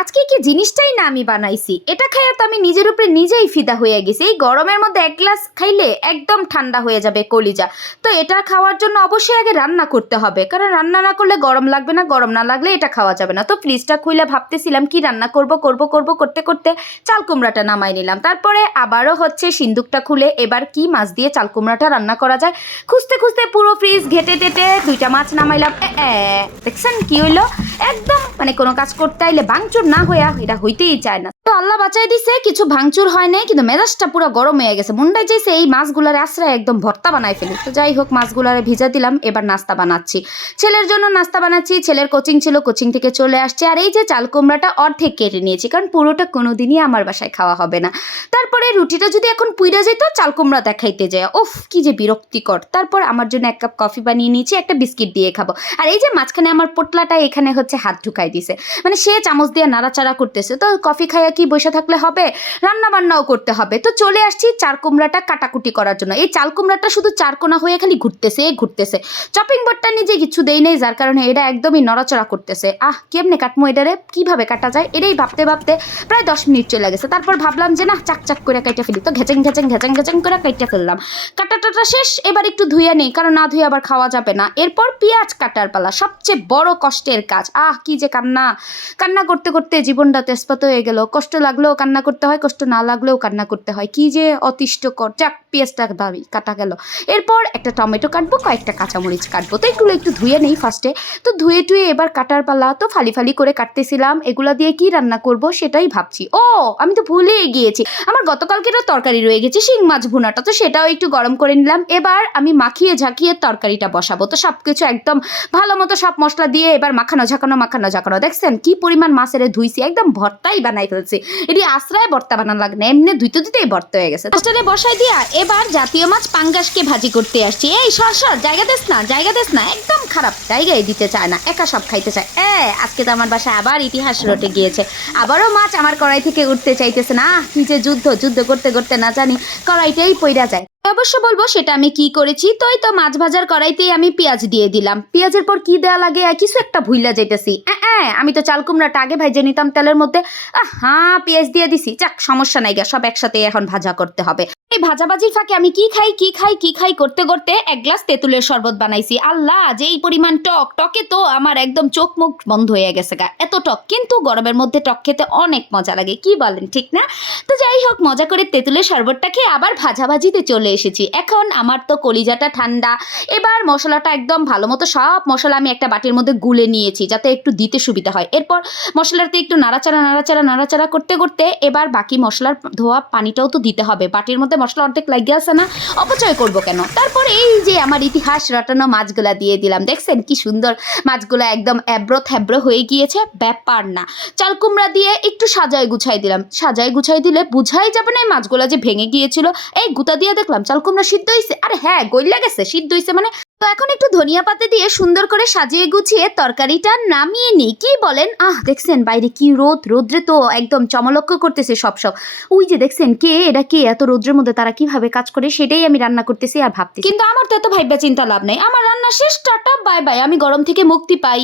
আজকে কি জিনিসটাই না আমি বানাইছি, এটা খাইয়া তো আমি নিজের উপরে নিজেই ফিদা হয়ে গেছি। এই গরমের মধ্যে এক গ্লাস খাইলে একদম ঠান্ডা হয়ে যাবে কলিজা। তো এটা খাওয়ার জন্য অবশ্যই আগে রান্না করতে হবে, কারণ রান্না না করলে গরম লাগবে না, গরম না লাগলে এটা খাওয়া যাবে না। তো ফ্রিজটা খুলে ভাবতেছিলাম কি রান্না করব করব করব করতে করতে চাল কুমড়াটা নামাই নিলাম। তারপরে আবারও হচ্ছে সিন্দুকটা খুলে এবার কি মাছ দিয়ে চাল কুমড়াটা রান্না করা যায় খুঁজতে খুঁজতে পুরো ফ্রিজ ঘেটে টেটে দুইটা মাছ নামাইলাম। দেখছেন কি হইলো, একদম মানে কোনো কাজ করতে আইলে ভাঙচুর না হইয়া এটা হইতেই চায় না। তো আল্লাহ বাঁচাই দিছে, কিছু ভাঙচুর হয় নাই, কিন্তু মেজাজটা পুরো গরম হয়ে গেছে। মুন্ডাই চাইছে এই মাছগুলারে আশ্রয় একদম ভর্তা বানাই ফেলি। তো যাই হোক, মাছগুলারে ভিজা দিলাম, এবার নাস্তা বানাচ্ছি। ছেলের জন্য নাস্তা বানাচ্ছি, ছেলের কোচিং ছিল, কোচিং থেকে চলে আসছে। আর এই যে চাল কুমড়াটা অর্ধেক কেটে নিয়েছি, কারণ পুরোটা কোনোদিনই আমার বাসায় খাওয়া হবে না। তারপরে রুটিটা যদি এখন পুইরা যেত, চাল কুমড়া দেখাইতে যায়, ওফ কি যে বিরক্তিকর। তারপর আমার জন্য এক কাপ কফি বানিয়ে নিয়েছি, একটা বিস্কিট দিয়ে খাবো। আর এই যে মাঝখানে আমার পোটলাটা এখানে হচ্ছে হাত ঢুকাই দিছে, মানে সে চামচ দিয়ে নাড়াচাড়া করতেছে। তো কফি খাইয়া কি বসে থাকলে হবে, রান্না বান্নাও করতে হবে। তো চলে আসছি চাল কুমড়াটা কাটাকুটি করার জন্য। এই চাল কুমড়াটা শুধু চারকোনা হয়ে খালি ঘুরতেছে ঘুরতেছে। চপিং বোর্ডটা নিজে কিছু দেই নেই, যার কারণে এটা একদমই নড়াচড়া করতেছে। কেমনে কাটমো এটারে, কিভাবে কাটা যায়, এটাই ভাবতে ভাবতে প্রায় 10 মিনিট চলে গেছে। তারপর ভাবলাম যে না, চাক চাক করে কাইটা ফেলি। তো ঘেচেং ঘেচেং ঘেচেং ঘেচেং করে কাইটা ফেললাম। কাটাটা শেষ, এবার একটু ধুয়ে নেই, কারণ না ধুয়ে আবার খাওয়া যাবে না। এরপর পেঁয়াজ কাটার পালা, সবচেয়ে বড় কষ্টের কাজ। কি যে কান্না, কান্না করতে করতে জীবনটা তেজপাত হয়ে গেল। কষ্ট লাগলেও কান্না করতে হয়, কষ্ট না লাগলেও কান্না করতে হয়, কি যে অতিষ্ঠকর। যাক, পেঁয়াজটা ভাবি কাটা গেল। এরপর একটা টমেটো কাটবো, কয়েকটা কাঁচামরিচ কাটবো। তো এগুলো একটু ধুয়ে নেই ফার্স্টে। তো ধুয়ে টুয়ে এবার কাটার পালা। তো ফালি ফালি করে কাটতেছিলাম। এগুলা দিয়ে কি রান্না করব সেটাই ভাবছি। আমি তো ভুলেই গিয়েছি, আমার গতকালকেরও তরকারি রয়ে গেছে, শিং মাছ ভুনাটা। তো সেটাও একটু গরম করে নিলাম। এবার আমি মাখিয়ে ঝাঁকিয়ে তরকারিটা বসাবো। তো সবকিছু একদম ভালো মতো সব মশলা দিয়ে এবার মাখানো ঝাঁকানো মাখানো ঝাঁকানো। দেখছেন কি পরিমাণ মাছের ধুইছি, একদম ভর্তাই বানাই ফেলছি। এটি আশ্রয় ভর্তা বানানো লাগে না, এমনি ধুইতে ধুইতেই ভর্তা হয়ে গেছে। মাছটারে বসাই দিয়া এবার জাতীয় মাছ পাঙ্গাসকে ভাজি করতে আসছি। এই সর সর, জায়গা দেস না, জায়গা দেস না, একদম খারাপ, জায়গায় দিতে চায় না, একা সব খাইতে চায়। আজকে তো আমার বাসায় আবার ইতিহাস রটে গিয়েছে, আবারও মাছ আমার কড়াই থেকে উঠতে চাইতেছে না। কি যে যুদ্ধ করতে করতে না জানি কড়াইটাই পইরা যায়। অবশ্য বলবো সেটা আমি কি করেছি। তো এই তো মাছ ভাজার কড়াইতেই আমি পেঁয়াজ দিয়ে দিলাম। পেঁয়াজের পর কি দেওয়া লাগে কিছু একটা ভুইলা যাইতেছি। আমি তো চাল কুমড়াটা আগে ভাইজে নিতাম তেলের মধ্যে। পেঁয়াজ দিয়ে দিছি, যাক সমস্যা নাই গা, সব একসাথে এখন ভাজা করতে হবে। এই ভাজাভাজির ফাঁকে আমি কি খাই করতে করতে এক গ্লাস তেঁতুলের শরবত বানাইছি। আল্লাহ, যে এই পরিমাণ টক, টকে তো আমার একদম চোখ মুখ বন্ধ হয়ে গেছে গা, এত টক। কিন্তু গরমের মধ্যে টক খেতে অনেক মজা লাগে, কি বলেন ঠিক না? তো যাই হোক, মজা করে তেঁতুলের শরবতটা খেয়ে আবার ভাজাভাজিতে চলে এসেছি। এখন আমার তো কলিজাটা ঠান্ডা। এবার মশলাটা একদম ভালো মতো সব মশলা আমি একটা বাটির মধ্যে গুলে নিয়েছি, যাতে একটু দিতে সুবিধা হয়। এরপর মশলাতে একটু নাড়াচাড়া করতে করতে এবার বাকি মশলার ধোয়া পানিটাও তো দিতে হবে। বাটির মধ্যে মশলা অর্ধেক লাগিয়ে আছে না, অপচয় করব কেন। তারপর এই যে আমার ইতিহাস রটানো মাছগুলা দিয়ে দিলাম। দেখছেন কি সুন্দর, মাছগুলা একদম থ্যাব্রো হয়ে গিয়েছে, ব্যাপার না। চাল কুমড়া দিয়ে একটু সাজায় গুছাই দিলাম। সাজায় গুছাই দিলে বুঝাই যাবে না এই মাছগুলা যে ভেঙে গিয়েছিল। এই গুতা দিয়ে দেখলাম চাল কুমড়া সিদ্ধ হয়েছে। আরে হ্যাঁ, গইলা গেছে, সিদ্ধ হয়েছে মানে। তো এখন একটু ধনিয়া পাতা দিয়ে সুন্দর করে সাজিয়ে গুছিয়ে তরকারিটা নামিয়ে নিই, কি বলেন? দেখছেন বাইরে কি রোদ, রোদ্রে তো একদম চমলক্ষ করতেছে সব। ওই যে দেখছেন এরা কে এত রোদ্রের মধ্যে তারা কিভাবে কাজ করে, সেটাই আমি রান্না করতেছি আর ভাবতেছি। কিন্তু আমার তো এত ভাইবা চিন্তা লাভ নেই, আমার রান্না শেষ, টাটা বাই বাই, আমি গরম থেকে মুক্তি পাই।